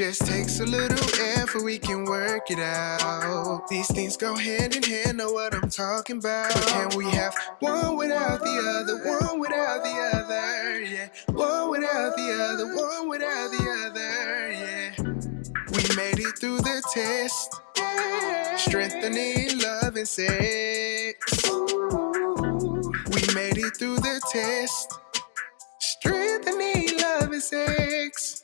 Just takes a little effort, we can work it out. These things go hand in hand, know what I'm talking about. But can we have one without the other, one without the other, yeah. One without the other, one without the other, yeah. We made it through the test, strengthening love and sex. We made it through the test, strengthening love and sex.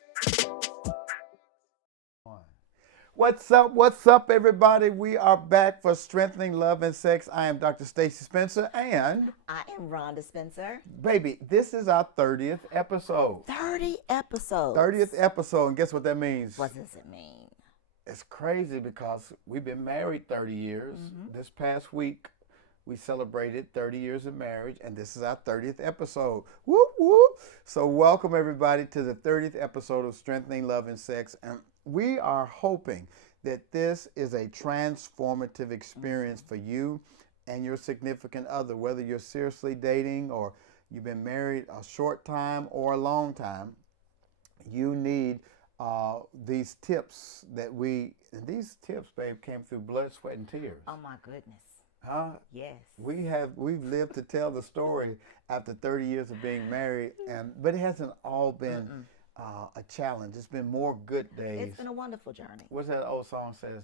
What's up, everybody? We are back for Strengthening Love and Sex. I am Dr. Stacy Spencer, and I am Rhonda Spencer. baby, this is our 30th episode. 30 episodes. 30th episode, and guess what that means? What does it mean? It's crazy because we've been married 30 years. This past week, we celebrated 30 years of marriage, and this is our 30th episode. Whoop, whoop. So welcome, everybody, to the 30th episode of Strengthening Love and Sex. And we are hoping that this is a transformative experience for you and your significant other, whether you're seriously dating or you've been married a short time or a long time. You need these tips these tips, babe, came through blood, sweat, and tears. Oh my goodness. Huh? Yes. We've lived to tell the story after 30 years of being married, but it hasn't all been a challenge. It's been more good days. It's been a wonderful journey. What's that old song says?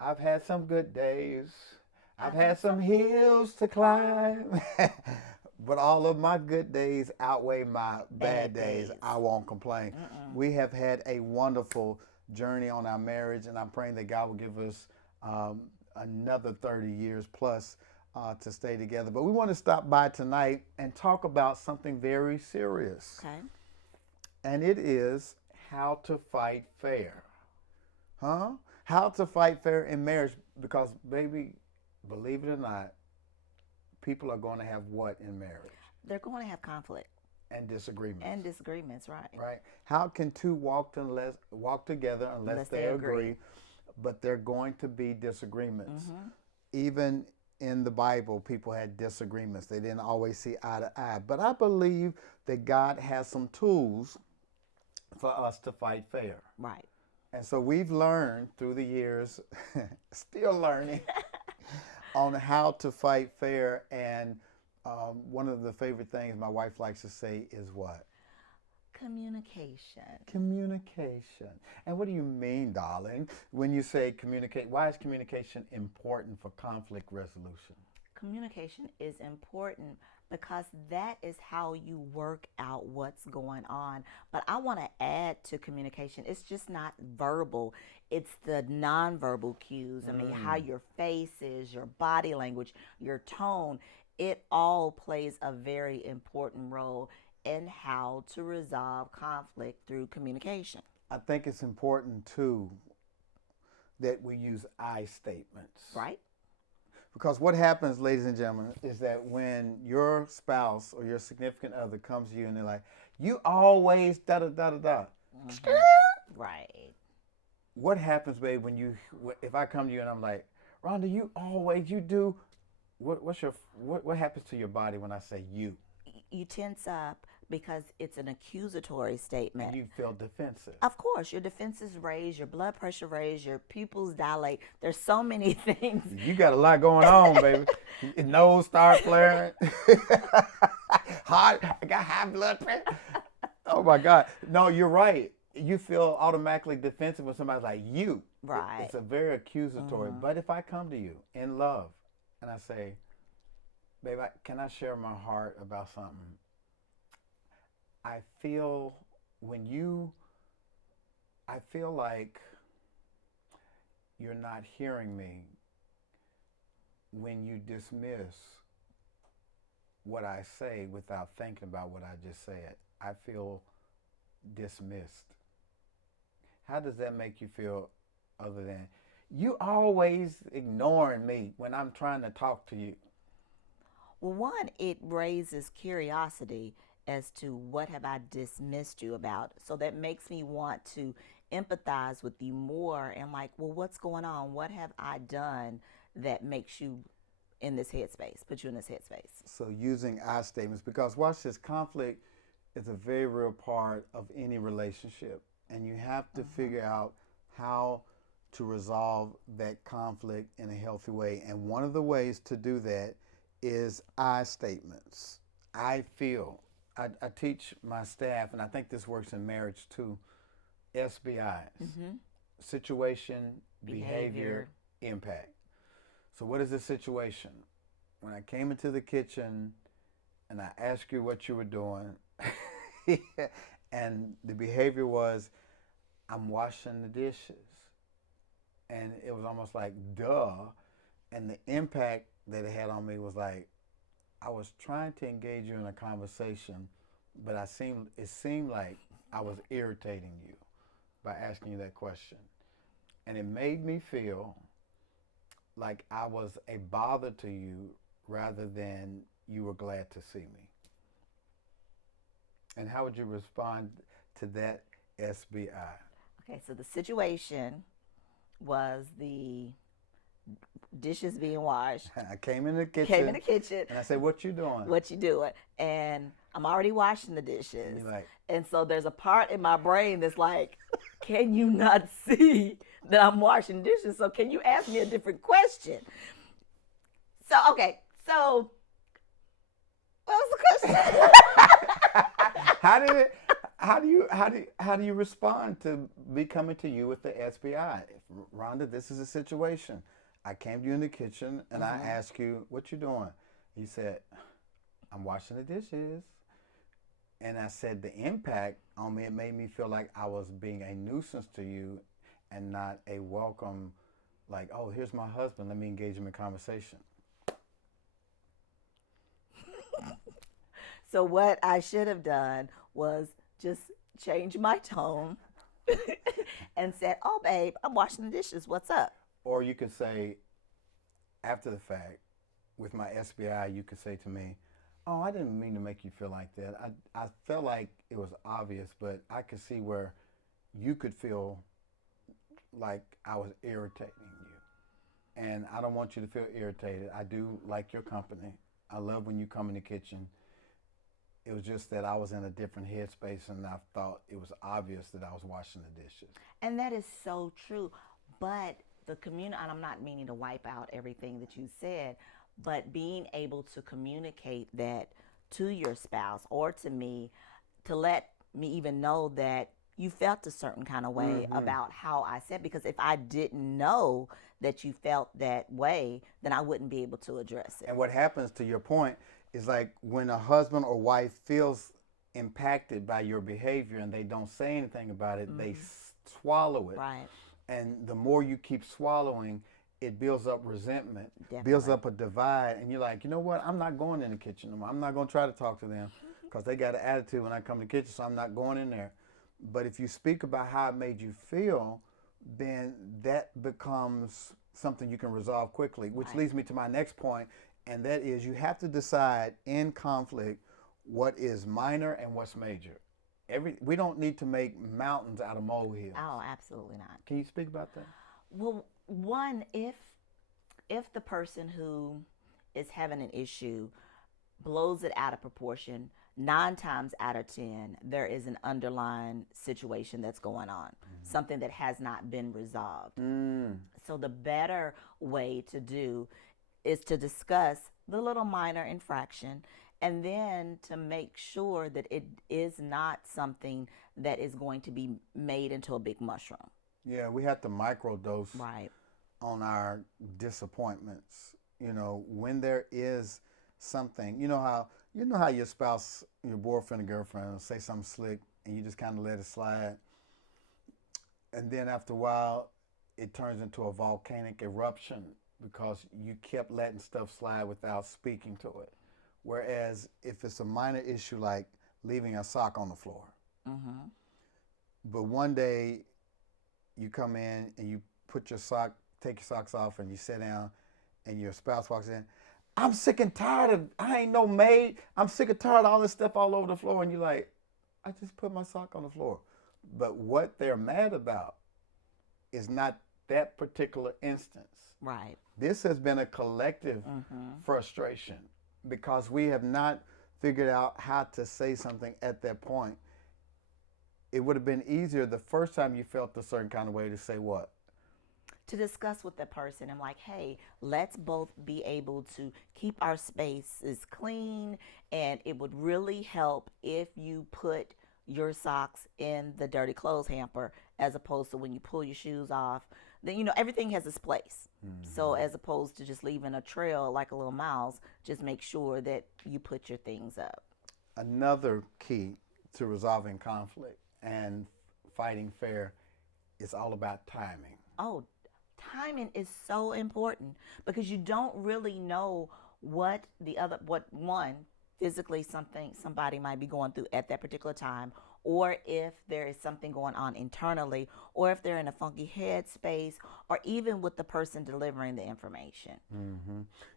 I've had some good days. I've had some hills to climb. But all of my good days outweigh my bad days. I won't complain. We have had a wonderful journey on our marriage, and I'm praying that God will give us another 30 years plus to stay together. But we want to stop by tonight and talk about something very serious. Okay. And it is how to fight fair. Huh? How to fight fair in marriage. Because, baby, believe it or not, people are going to have what in marriage? They're going to have conflict. And disagreements. And disagreements, right. Right. How can two walk together unless they agree? But they're going to be disagreements. Even in the Bible, people had disagreements. They didn't always see eye to eye. But I believe that God has some tools for us to fight fair. Right. And so we've learned through the years, still learning, on how to fight fair. And one of the favorite things my wife likes to say is what? Communication. Communication. And what do you mean, darling, when you say communicate? Why is communication important for conflict resolution? Communication is important because that is how you work out what's going on. But I want to add to communication, it's just not verbal. It's the nonverbal cues. I mean, how your face is, your body language, your tone, it all plays a very important role in how to resolve conflict through communication. I think it's important, too, that we use I statements. Right. Because what happens, ladies and gentlemen, is that when your spouse or your significant other comes to you and they're like, you always da-da-da-da-da. Right. What happens, babe, if I come to you and I'm like, Rhonda, you do, what happens to your body when I say you? You tense up because it's an accusatory statement. And you feel defensive. Of course, your defenses raise, your blood pressure raise, your pupils dilate. There's so many things. You got a lot going on, baby. Your nose start flaring. I got high blood pressure. Oh my God. No, you're right. You feel automatically defensive when somebody's like, you. Right. It's a very accusatory. But if I come to you in love and I say, babe, can I share my heart about something? I feel like you're not hearing me when you dismiss what I say without thinking about what I just said. I feel dismissed. How does that make you feel other than, you always ignoring me when I'm trying to talk to you? Well, one, it raises curiosity as to what have I dismissed you about. So that makes me want to empathize with you more and like, well, what's going on? What have I done that makes you in this headspace, put you in this headspace? So using I statements, because watch this, conflict is a very real part of any relationship. and you have to figure out how to resolve that conflict in a healthy way. And one of the ways to do that is I statements. I feel. I teach my staff, and I think this works in marriage too, SBIs. Situation, behavior, impact. So what is the situation? When I came into the kitchen and I asked you what you were doing, and the behavior was, I'm washing the dishes. And it was almost like, duh. And the impact that it had on me was like, I was trying to engage you in a conversation, but it seemed like I was irritating you by asking you that question. And it made me feel like I was a bother to you rather than you were glad to see me. And how would you respond to that SBI? Okay, so the situation was the dishes being washed. I came in the kitchen. And I said, what you doing? What you doing? And I'm already washing the dishes. And you're like, and so there's a part in my brain that's like, can you not see that I'm washing dishes? So can you ask me a different question? So, okay, so what was the question? How do you respond to me coming to you with the SBI? Rhonda, this is a situation. I came to you in the kitchen and I asked you, what you doing? You said, I'm washing the dishes. And I said the impact on me, it made me feel like I was being a nuisance to you and not a welcome, like, oh, here's my husband, let me engage him in conversation. So what I should have done was just change my tone and said, oh, babe, I'm washing the dishes. What's up? Or you could say, after the fact, with my SBI, you could say to me, oh, I didn't mean to make you feel like that. I felt like it was obvious, but I could see where you could feel like I was irritating you. And I don't want you to feel irritated. I do like your company. I love when you come in the kitchen. It was just that I was in a different headspace and I thought it was obvious that I was washing the dishes. And that is so true. But the community, and I'm not meaning to wipe out everything that you said, but being able to communicate that to your spouse or to me, to let me even know that you felt a certain kind of way about how I said, because if I didn't know that you felt that way, then I wouldn't be able to address it. And what happens, to your point, is like when a husband or wife feels impacted by your behavior and they don't say anything about it, they swallow it. Right. And the more you keep swallowing, it builds up resentment, builds up a divide, and you're like, you know what, I'm not going in the kitchen anymore. I'm not going to try to talk to them because they got an attitude when I come to the kitchen, so I'm not going in there. But if you speak about how it made you feel, then that becomes something you can resolve quickly, which leads me to my next point, and that is you have to decide in conflict what is minor and what's major. We don't need to make mountains out of molehills. Oh, absolutely not. Can you speak about that? Well, one, if the person who is having an issue blows it out of proportion, 9 times out of 10, there is an underlying situation that's going on, something that has not been resolved. So the better way to do is to discuss the little minor infraction and then to make sure that it is not something that is going to be made into a big mushroom. Yeah, we have to microdose Right. on our disappointments. You know, when there is something, you know how your spouse, your boyfriend or girlfriend will say something slick and you just kind of let it slide. And then after a while, it turns into a volcanic eruption because you kept letting stuff slide without speaking to it. Whereas if it's a minor issue like leaving a sock on the floor, but one day you come in and you take your socks off and you sit down and your spouse walks in, I'm sick and tired I ain't no maid. I'm sick and tired of all this stuff all over the floor. And you're like, I just put my sock on the floor. But what they're mad about is not that particular instance. Right. This has been a collective frustration because we have not figured out how to say something at that point. it would have been easier the first time you felt a certain kind of way to say what? To discuss with the person. I'm like, hey, let's both be able to keep our spaces clean, and it would really help if you put your socks in the dirty clothes hamper as opposed to when you pull your shoes off. Then, everything has its place. So as opposed to just leaving a trail like a little mouse, just make sure that you put your things up. Another key to resolving conflict and fighting fair is all about timing. Oh, timing is so important because you don't really know what one physically somebody might be going through at that particular time, or if there is something going on internally, or if they're in a funky headspace, or even with the person delivering the information.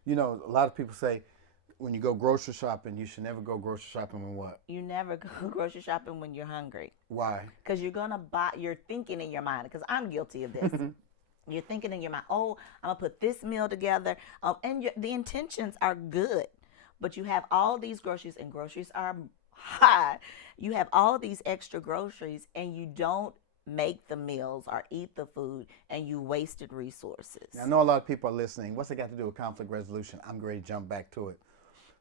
A lot of people say when you go grocery shopping, you should never go grocery shopping when what? You never go grocery shopping when you're hungry. Why? Because you're thinking in your mind, because I'm guilty of this. You're thinking in your mind, oh, I'm going to put this meal together. And the intentions are good, but you have all these groceries, and groceries are high. You have all these extra groceries, and you don't make the meals or eat the food, and you wasted resources. Now, I know a lot of people are listening. What's it got to do with conflict resolution? I'm ready to jump back to it.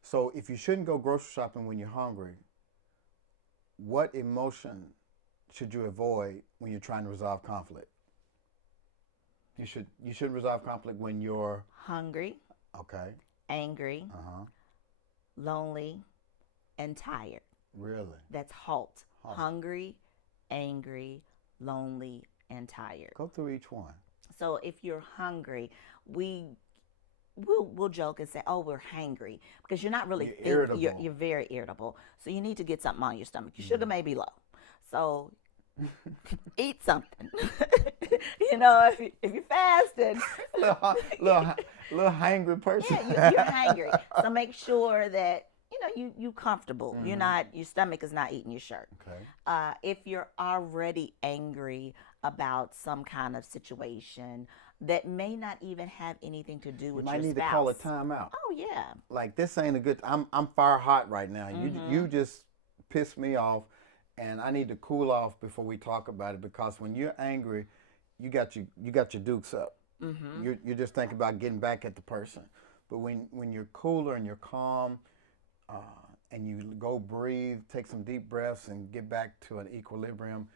So if you shouldn't go grocery shopping when you're hungry, what emotion should you avoid when you're trying to resolve conflict? You shouldn't resolve conflict when you're hungry, okay, angry, lonely, and tired. Really? That's HALT. Hungry, angry, lonely, and tired. Go through each one. So if you're hungry, we'll joke and say, "Oh, we're hangry," because you're not really irritable. You're very irritable. So you need to get something on your stomach. Your sugar may be low, so eat something. If you're fasting, little hangry person. Yeah, you're hangry. So make sure that you comfortable. Your stomach is not eating your shirt. Okay. If you're already angry about some kind of situation that may not even have anything to do with your spouse, you might need to call a timeout. Oh yeah. Like, this ain't a good. I'm fire hot right now. You just pissed me off, and I need to cool off before we talk about it, because when you're angry, you got your dukes up. You're just thinking about getting back at the person. But when you're cooler and you're calm, and you go breathe, take some deep breaths, and get back to an equilibrium,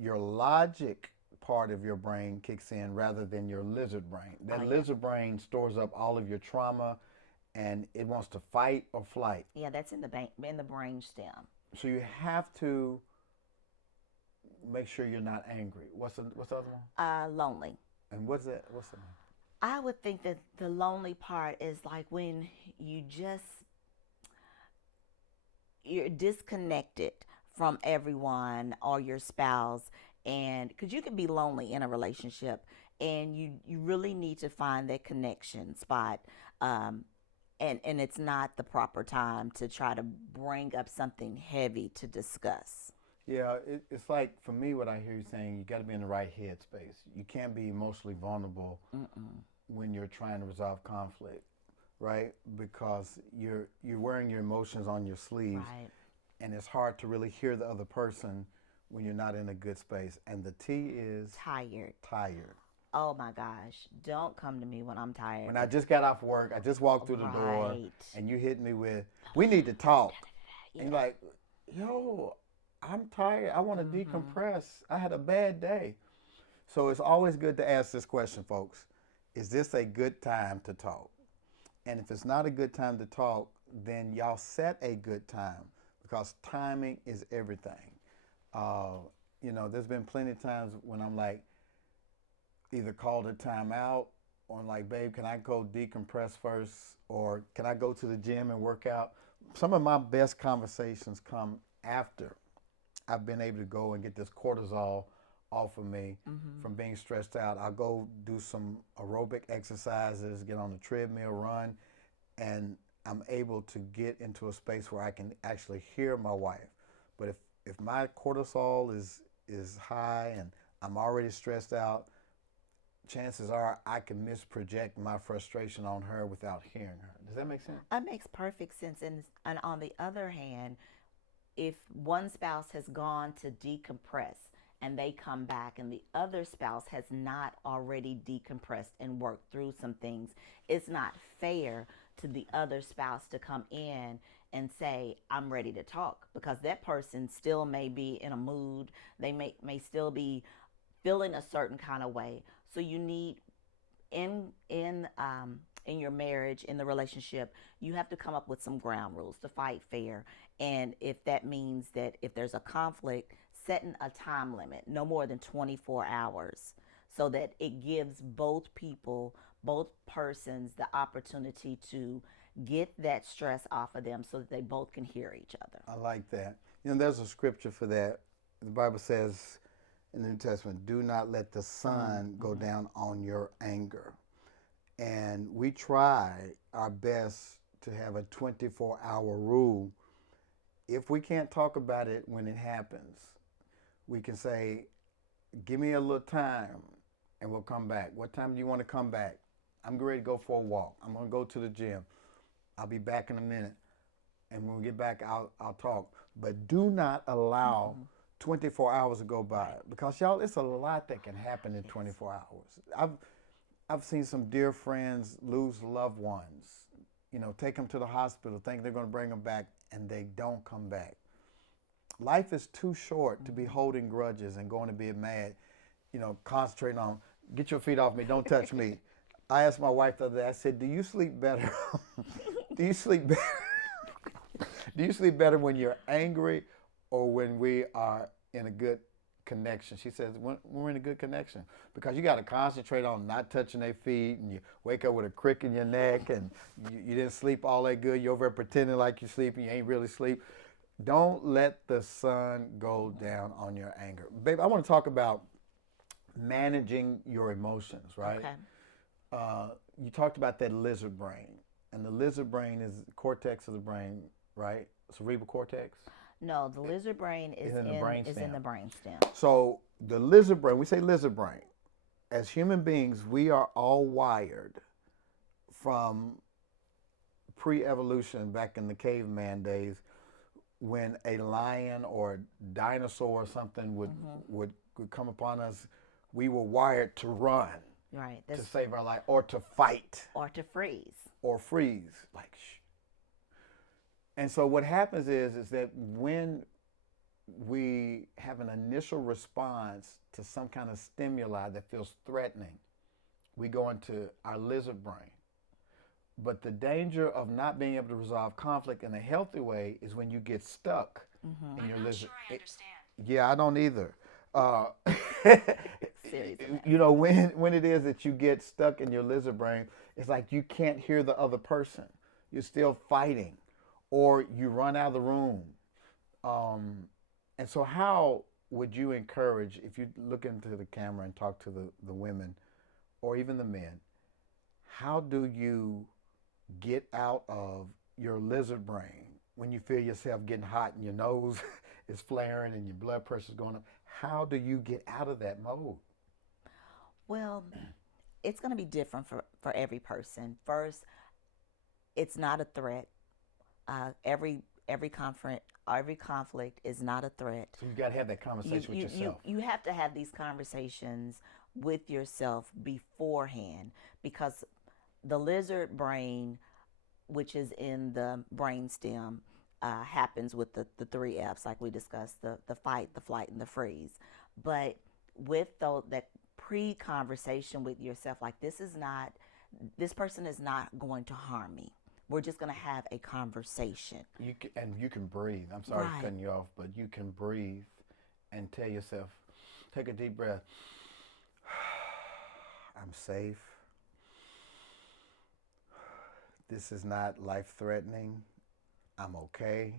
your logic part of your brain kicks in rather than your lizard brain. That lizard brain stores up all of your trauma, and it wants to fight or flight. Yeah, that's in the brain stem. So you have to make sure you're not angry. What's the other one? Lonely. And what's that? What's the one? I would think that the lonely part is like when you're disconnected from everyone or your spouse, and because you can be lonely in a relationship, and you really need to find that connection spot, and it's not the proper time to try to bring up something heavy to discuss. Yeah, it's like, for me, what I hear you saying, you got to be in the right headspace. You can't be emotionally vulnerable when you're trying to resolve conflict, right? Because you're wearing your emotions on your sleeves, Right. and it's hard to really hear the other person when you're not in a good space. And the T is Tired. tired. Oh my gosh! Don't come to me when I'm tired. When I just got off work, I just walked through the door, Right. and you hit me with, "We need to talk." Yeah. And you're like, "Yo, I'm tired. I want to decompress. I had a bad day." So it's always good to ask this question, folks. Is this a good time to talk? And if it's not a good time to talk, then y'all set a good time, because timing is everything. There's been plenty of times when I'm like, either called a timeout, or I'm like, "Babe, can I go decompress first? Or can I go to the gym and work out?" Some of my best conversations come after I've been able to go and get this cortisol off of me from being stressed out. I'll go do some aerobic exercises, get on the treadmill, run, and I'm able to get into a space where I can actually hear my wife. But if my cortisol is high and I'm already stressed out, chances are I can misproject my frustration on her without hearing her. Does that make sense? That makes perfect sense. And on the other hand, if one spouse has gone to decompress and they come back and the other spouse has not already decompressed and worked through some things, it's not fair to the other spouse to come in and say, I'm ready to talk, because that person still may be in a mood. They may still be feeling a certain kind of way. So you need, in your marriage, in the relationship, you have to come up with some ground rules to fight fair. And if that means that if there's a conflict, setting a time limit, no more than 24 hours, so that it gives both people, both persons, the opportunity to get that stress off of them so that they both can hear each other. I like that. You know, there's a scripture for that. The Bible says in the New Testament, do not let the sun go down on your anger. And we try our best to have a 24-hour rule. If we can't talk about it when it happens, we can say, give me a little time and we'll come back. What time do you want to come back? I'm ready to go for a walk. I'm going to go to the gym. I'll be back in a minute. And when we get back, I'll talk. But do not allow 24 hours to go by. Because, y'all, it's a lot that can happen in 24 hours. I've seen some dear friends lose loved ones, you know, take them to the hospital, think they're going to bring them back, and they don't come back. Life is too short to be holding grudges and going to be mad, you know, concentrating on, get your feet off me, don't touch me. I asked my wife the other day, I said, do you sleep better? Do you sleep better? Do you sleep better when you're angry or when we are in a good connection? She says, when we're in a good connection, because you got to concentrate on not touching their feet, and you wake up with a crick in your neck, and you didn't sleep all that good. You're over there pretending like you sleep and you ain't really sleep. Don't let the sun go down on your anger. Babe, I want to talk about managing your emotions, right? Okay. You talked about that lizard brain, and the lizard brain is the cortex of the brain, right? Cerebral cortex. No, the lizard brain is in the brainstem. So the lizard brain, we say lizard brain. As human beings, we are all wired from pre-evolution back in the caveman days, when a lion or a dinosaur or something would come upon us. We were wired to run, right, to save our life, or to fight, or to freeze, like shh. And so what happens is that when we have an initial response to some kind of stimuli that feels threatening, we go into our lizard brain. But the danger of not being able to resolve conflict in a healthy way is when you get stuck in your lizard. Sure I understand. Yeah, I don't either. Seriously. You know, when it is that you get stuck in your lizard brain, it's like you can't hear the other person. You're still fighting, or you run out of the room. And so how would you encourage, if you look into the camera and talk to the women or even the men, how do you get out of your lizard brain when you feel yourself getting hot and your nose is flaring and your blood pressure is going up? How do you get out of that mode? Well, it's going to be different for every person. First, it's not a threat. Every conflict is not a threat. So you got to have that conversation with yourself. You have to have these conversations with yourself beforehand, because the lizard brain, which is in the brainstem, happens with the three F's, like we discussed, the fight, the flight, and the freeze. But with that pre-conversation with yourself, like this person is not going to harm me. We're just going to have a conversation. You can breathe. I'm sorry Right. for cutting you off, but you can breathe and tell yourself, take a deep breath. I'm safe. This is not life-threatening. I'm okay.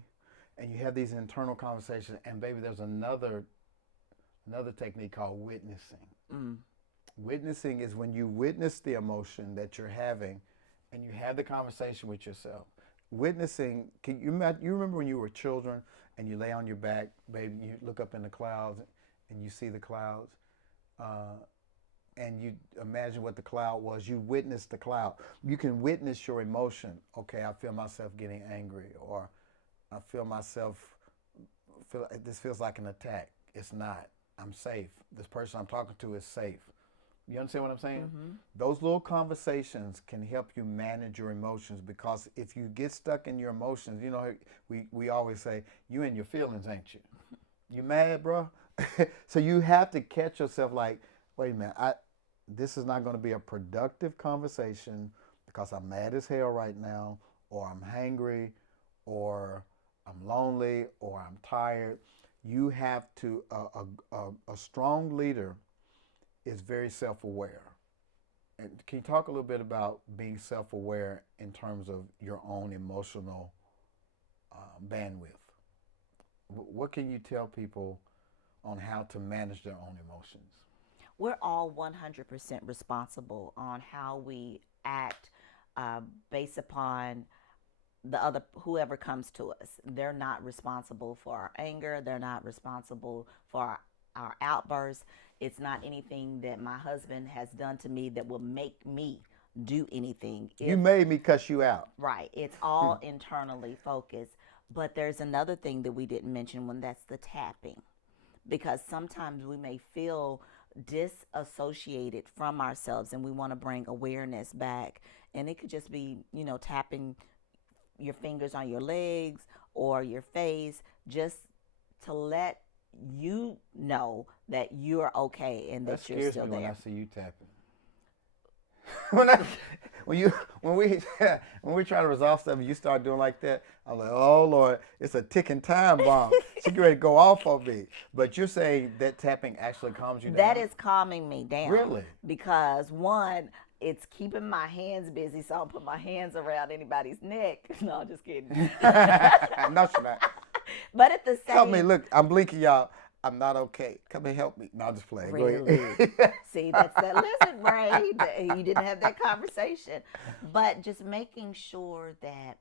And you have these internal conversations. And baby, there's another technique called witnessing. Witnessing is when you witness the emotion that you're having and you have the conversation with yourself. Witnessing, you remember when you were children and you lay on your back, baby, you look up in the clouds and you see the clouds, and you imagine what the cloud was. You witness the cloud. You can witness your emotion. Okay, I feel myself getting angry, or I feel myself feel this feels like an attack. It's not. I'm safe. This person I'm talking to is safe. You understand what I'm saying? Those little conversations can help you manage your emotions, because if you get stuck in your emotions, we always say, you in your feelings, ain't you? You mad, bro? So you have to catch yourself like, wait a minute, this is not going to be a productive conversation because I'm mad as hell right now, or I'm hangry, or I'm lonely, or I'm tired. You have to, a strong leader is very self-aware. And can you talk a little bit about being self-aware in terms of your own emotional bandwidth? What can you tell people on how to manage their own emotions? We're all 100% responsible on how we act based upon the other, whoever comes to us. They're not responsible for our anger. They're not responsible for our outbursts. It's not anything that my husband has done to me that will make me do anything. You made me cuss you out. Right. It's all internally focused. But there's another thing that we didn't mention, when that's the tapping. Because sometimes we may feel disassociated from ourselves and we want to bring awareness back. And it could just be, tapping your fingers on your legs or your face, just to let you know that you're okay and that you're still there. When I see you tapping. when we try to resolve stuff and you start doing like that, I'm like, oh Lord, it's a ticking time bomb. She ready to go off on me. But you're saying that tapping actually calms you down? That is calming me down. Really? Because one, it's keeping my hands busy, so I don't put my hands around anybody's neck. No, I'm just kidding. No, she's not. But at the same, help me, look, I'm blinking, y'all. I'm not okay. Come and help me. No, I'm just playing. Really? See, that's that listen, Ray. You didn't have that conversation. But just making sure that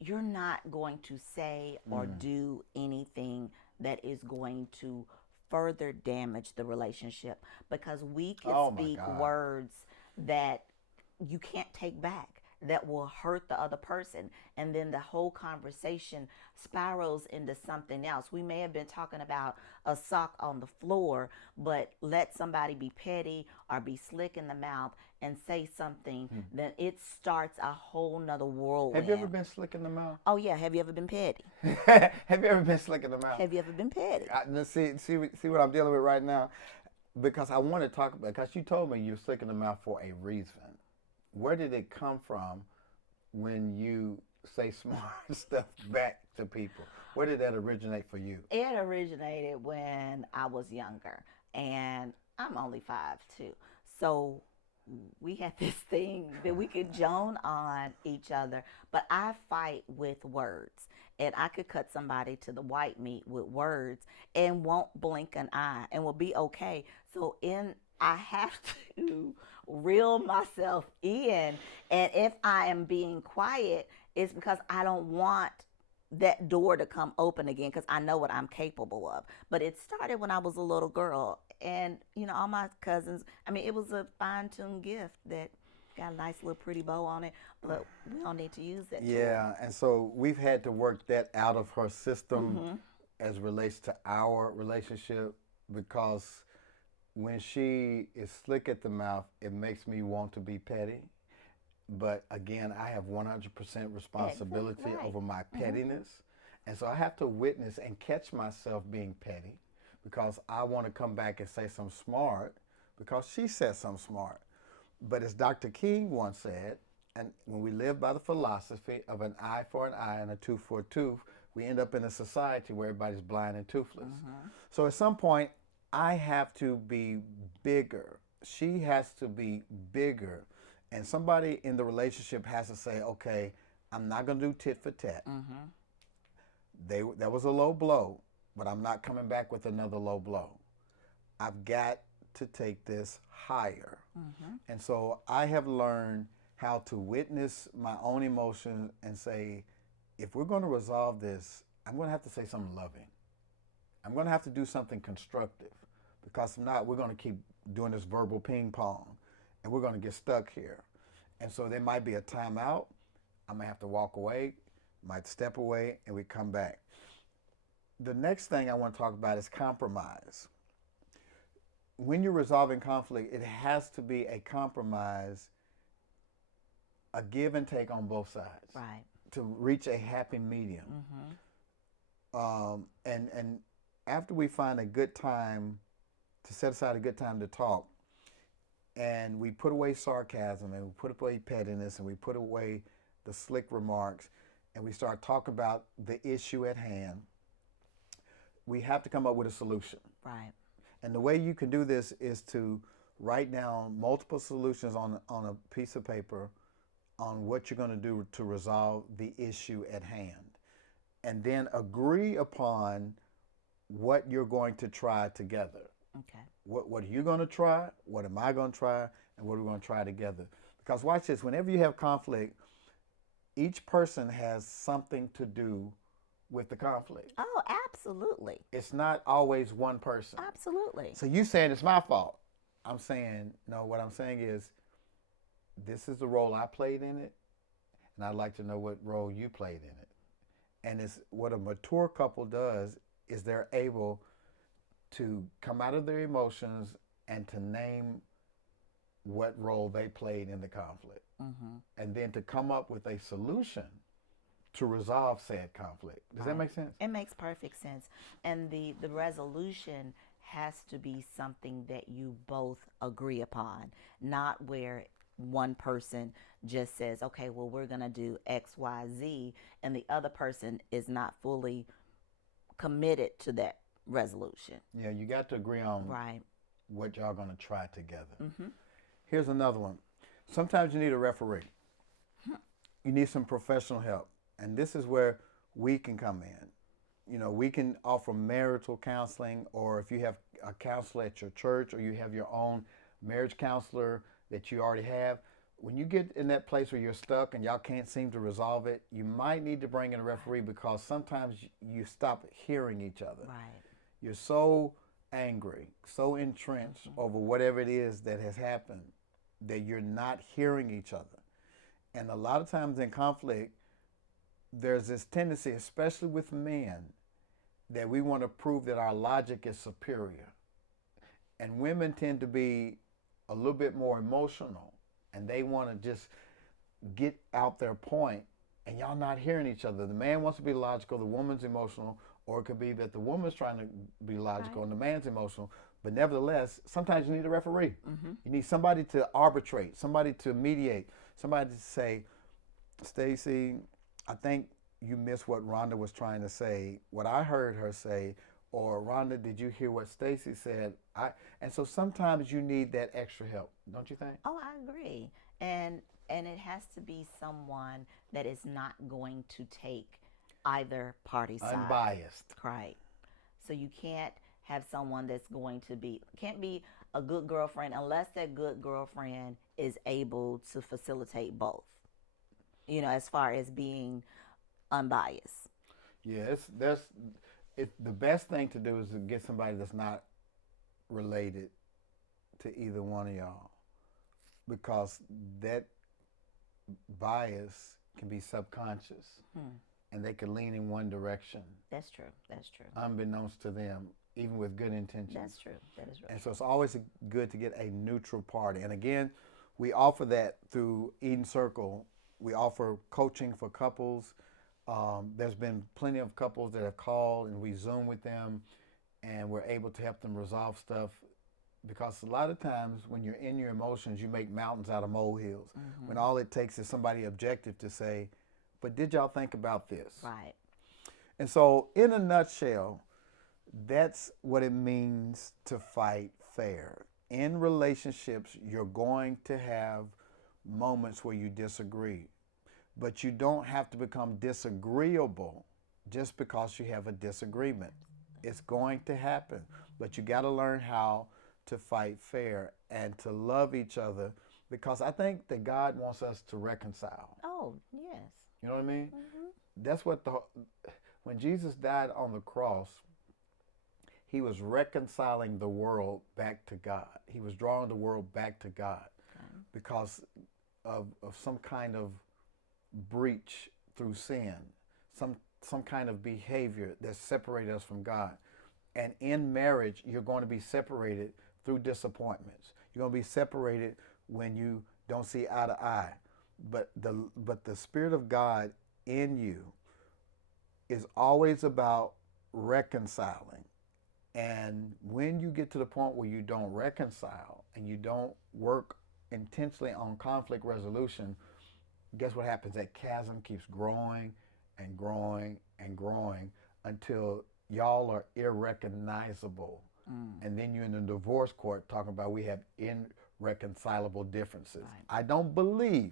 you're not going to say or do anything that is going to further damage the relationship, because we can speak words that you can't take back, that will hurt the other person, and then the whole conversation spirals into something else. We may have been talking about a sock on the floor, but let somebody be petty or be slick in the mouth and say something, then it starts a whole nother whirlwind. Have you ever been slick in the mouth? Oh yeah. Have you ever been petty? Have you ever been slick in the mouth? Have you ever been petty? See what I'm dealing with right now? Because I want to talk about, because you told me you're slick in the mouth for a reason. Where did it come from when you say smart stuff back to people? Where did that originate for you? It originated when I was younger, and I'm only 5'2". So we had this thing that we could joan on each other, but I fight with words. And I could cut somebody to the white meat with words and won't blink an eye and will be okay. So I have to reel myself in. And if I am being quiet, it's because I don't want that door to come open again, because I know what I'm capable of. But it started when I was a little girl. And, all my cousins, it was a fine-tuned gift that got a nice little pretty bow on it, but we don't need to use that. Yeah, and so we've had to work that out of her system as relates to our relationship, because when she is slick at the mouth, it makes me want to be petty. But again, I have 100% responsibility over my pettiness. And so I have to witness and catch myself being petty, because I want to come back and say something smart because she said something smart. But as Dr. King once said, and when we live by the philosophy of an eye for an eye and a tooth for a tooth, we end up in a society where everybody's blind and toothless. So at some point, I have to be bigger. She has to be bigger. And somebody in the relationship has to say, okay, I'm not going to do tit for tat. That was a low blow, but I'm not coming back with another low blow. I've got to take this higher. And so I have learned how to witness my own emotions and say, if we're going to resolve this, I'm going to have to say something loving. I'm going to have to do something constructive, because if not, we're going to keep doing this verbal ping pong and we're going to get stuck here. And so there might be a timeout. I might have to walk away, might step away, and we come back. The next thing I want to talk about is compromise. When you're resolving conflict, it has to be a compromise, a give and take on both sides, Right. to reach a happy medium. And after we find a good time, to set aside a good time to talk, and we put away sarcasm, and we put away pettiness, and we put away the slick remarks, and we start talking about the issue at hand, we have to come up with a solution. Right. And the way you can do this is to write down multiple solutions on a piece of paper on what you're going to do to resolve the issue at hand. And then agree upon what you're going to try together. Okay. What are you going to try? What am I going to try? And what are we going to try together? Because watch this, whenever you have conflict, each person has something to do with the conflict. Oh, absolutely. It's not always one person. Absolutely. So you saying it's my fault. I'm saying, no, what I'm saying is, this is the role I played in it, and I'd like to know what role you played in it. And it's what a mature couple does is they're able to come out of their emotions and to name what role they played in the conflict. And then to come up with a solution to resolve said conflict. Does that make sense? It makes perfect sense. And the resolution has to be something that you both agree upon, not where one person just says, okay, well, we're going to do X, Y, Z, and the other person is not fully committed to that resolution. Yeah, you got to agree on Right. what y'all going to try together. Here's another one. Sometimes you need a referee. You need some professional help. And this is where we can come in. You know, we can offer marital counseling, or if you have a counselor at your church, or you have your own marriage counselor that you already have, when you get in that place where you're stuck and y'all can't seem to resolve it, you might need to bring in a referee, because sometimes you stop hearing each other. Right. You're so angry, so entrenched over whatever it is that has happened, that you're not hearing each other. And a lot of times in conflict, there's this tendency, especially with men, that we want to prove that our logic is superior. And women tend to be a little bit more emotional, and they want to just get out their point, and y'all not hearing each other. The man wants to be logical, the woman's emotional, or it could be that the woman's trying to be logical and the man's emotional. But nevertheless, sometimes you need a referee. You need somebody to arbitrate, somebody to mediate, somebody to say, Stacy, I think you missed what Rhonda was trying to say, what I heard her say, or Rhonda, did you hear what Stacy said? And so sometimes you need that extra help, don't you think? Oh, I agree. And it has to be someone that is not going to take either party's side. Unbiased. Right. So you can't have someone that's going to be, can't be a good girlfriend unless that good girlfriend is able to facilitate both, you know, as far as being unbiased. Yeah, the best thing to do is to get somebody that's not related to either one of y'all, because that bias can be subconscious, and they can lean in one direction. That's true. That's true. Unbeknownst to them, even with good intentions. That's true. That is right. And so it's always good to get a neutral party. And again, we offer that through Eden Circle. We offer coaching for couples. There's been plenty of couples that have called, and we Zoom with them, and we're able to help them resolve stuff, because a lot of times when you're in your emotions, you make mountains out of molehills, when all it takes is somebody objective to say, but did y'all think about this? Right. And so in a nutshell, that's what it means to fight fair. In relationships, you're going to have moments where you disagree, but you don't have to become disagreeable just because you have a disagreement. It's going to happen, but you got to learn how to fight fair and to love each other, because I think that God wants us to reconcile. Oh, yes. You know what I mean? That's what when Jesus died on the cross, he was reconciling the world back to God. He was drawing the world back to God because of some kind of breach through sin, some some kind of behavior that separated us from God. And in marriage, you're going to be separated through disappointments. You're going to be separated when you don't see eye to eye. But the Spirit of God in you is always about reconciling. And when you get to the point where you don't reconcile and you don't work intentionally on conflict resolution, guess what happens? That chasm keeps growing and growing and growing until y'all are irrecognizable. And then you're in the divorce court talking about we have irreconcilable differences. Right. I don't believe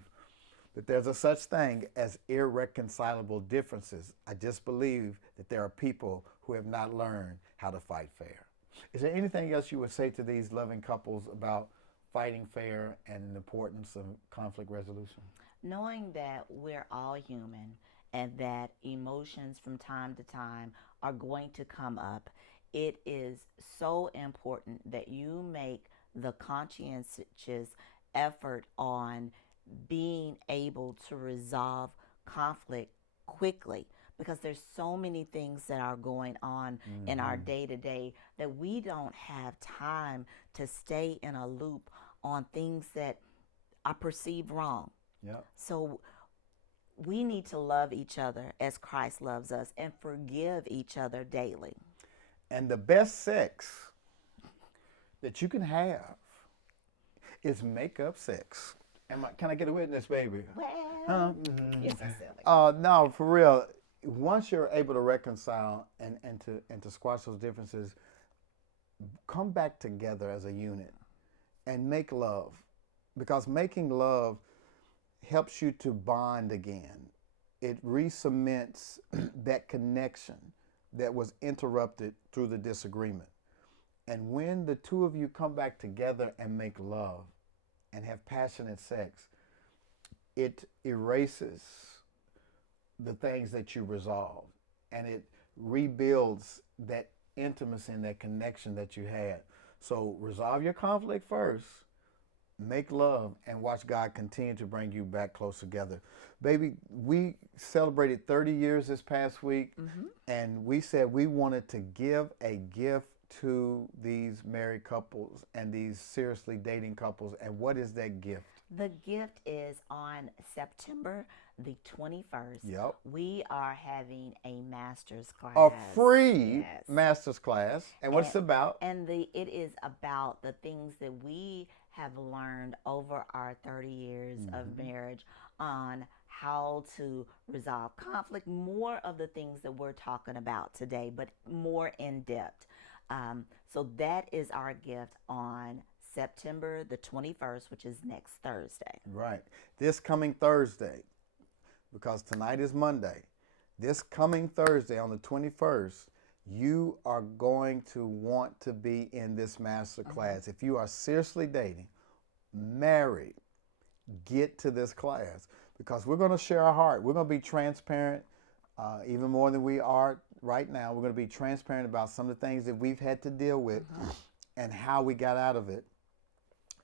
that there's a such thing as irreconcilable differences. I just believe that there are people who have not learned how to fight fair. Is there anything else you would say to these loving couples about fighting fair and the importance of conflict resolution? Knowing that we're all human and that emotions from time to time are going to come up, it is so important that you make the conscientious effort on being able to resolve conflict quickly, because there's so many things that are going on in our day-to-day that we don't have time to stay in a loop on things that are perceived wrong. Yep. So we need to love each other as Christ loves us and forgive each other daily. And the best sex that you can have is make-up sex. Can I get a witness, baby? Well, you're so silly. No, for real. Once you're able to reconcile and to squash those differences, come back together as a unit and make love. Because making love helps you to bond again. It re-cements that connection that was interrupted through the disagreement. And when the two of you come back together and make love and have passionate sex, it erases the things that you resolved, and it rebuilds that intimacy and that connection that you had. So resolve your conflict first, make love, and watch God continue to bring you back close together. Baby, we celebrated 30 years this past week, and we said we wanted to give a gift to these married couples and these seriously dating couples. And what is that gift? The gift is on September the 21st. Yep. We are having a master's class. A free master's class. And what's it about? And it is about the things that we have learned over our 30 years of marriage on how to resolve conflict, more of the things that we're talking about today, but more in depth. So that is our gift on September the 21st, which is next Thursday. Right. This coming Thursday, because tonight is Monday. This coming Thursday on the 21st, you are going to want to be in this master class. If you are seriously dating, married, get to this class, because we're going to share our heart. We're going to be transparent, even more than we are right now. We're going to be transparent about some of the things that we've had to deal with and how we got out of it.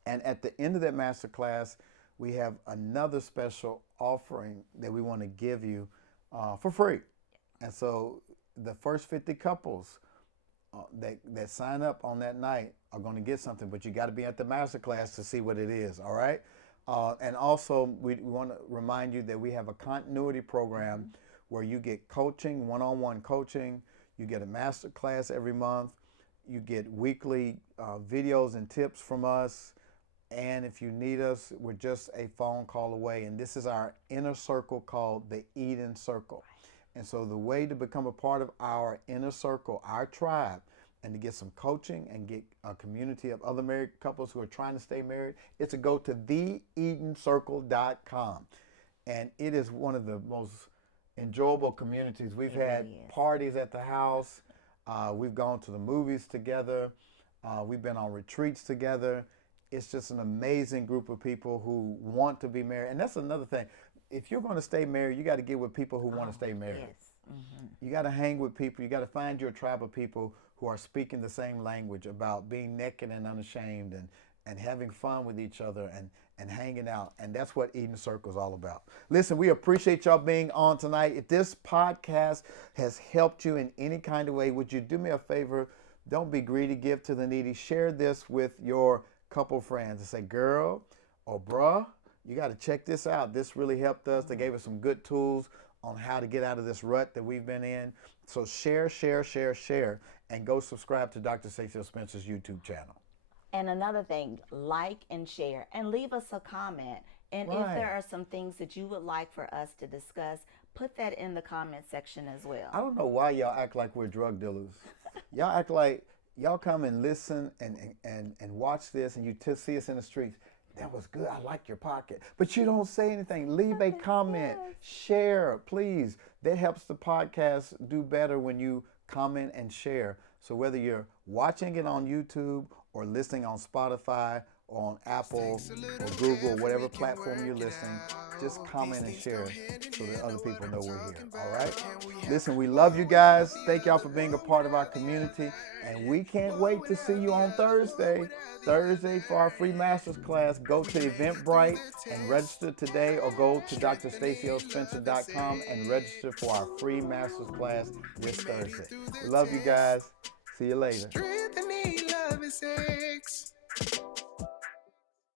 And at the end of that master class, we have another special offering that we want to give you for free. And so the first 50 couples that sign up on that night are going to get something, but you got to be at the master class to see what it is, all right? And also, we want to remind you that we have a continuity program where you get coaching, one-on-one coaching. You get a master class every month. You get weekly videos and tips from us. And if you need us, we're just a phone call away. And this is our inner circle called the Eden Circle. And so the way to become a part of our inner circle, our tribe, and to get some coaching and get a community of other married couples who are trying to stay married, is to go to theedencircle.com. And it is one of the most enjoyable communities. We've had parties at the house. We've gone to the movies together. We've been on retreats together. It's just an amazing group of people who want to be married. And that's another thing. If you're going to stay married, you got to get with people who want to stay married. Yes. You got to hang with people. You got to find your tribe of people who are speaking the same language about being naked and unashamed and having fun with each other and hanging out. And that's what Eden Circle is all about. Listen, we appreciate y'all being on tonight. If this podcast has helped you in any kind of way, would you do me a favor? Don't be greedy, give to the needy. Share this with your couple friends and say, girl or bruh, you got to check this out. This really helped us. They gave us some good tools on how to get out of this rut that we've been in. So share, and go subscribe to Dr. Stacy L. Spencer's YouTube channel. And another thing, like and share and leave us a comment. And if there are some things that you would like for us to discuss, put that in the comment section as well. I don't know why y'all act like we're drug dealers. Y'all act like y'all come and listen and watch this, and you see us in the streets. That was good. I like your pocket. But you don't say anything. Leave a comment. Share, please. That helps the podcast do better when you comment and share. So whether you're watching it on YouTube or listening on Spotify or on Apple or Google, whatever platform you're listening, just comment and share so that other people know we're here. All right? Listen, we love you guys. Thank y'all for being a part of our community. And we can't wait to see you on Thursday for our free master's class. Go to Eventbrite and register today, or go to drstacylspencer.com and register for our free master's class this Thursday. We love you guys. See you later. Strength and love and sex.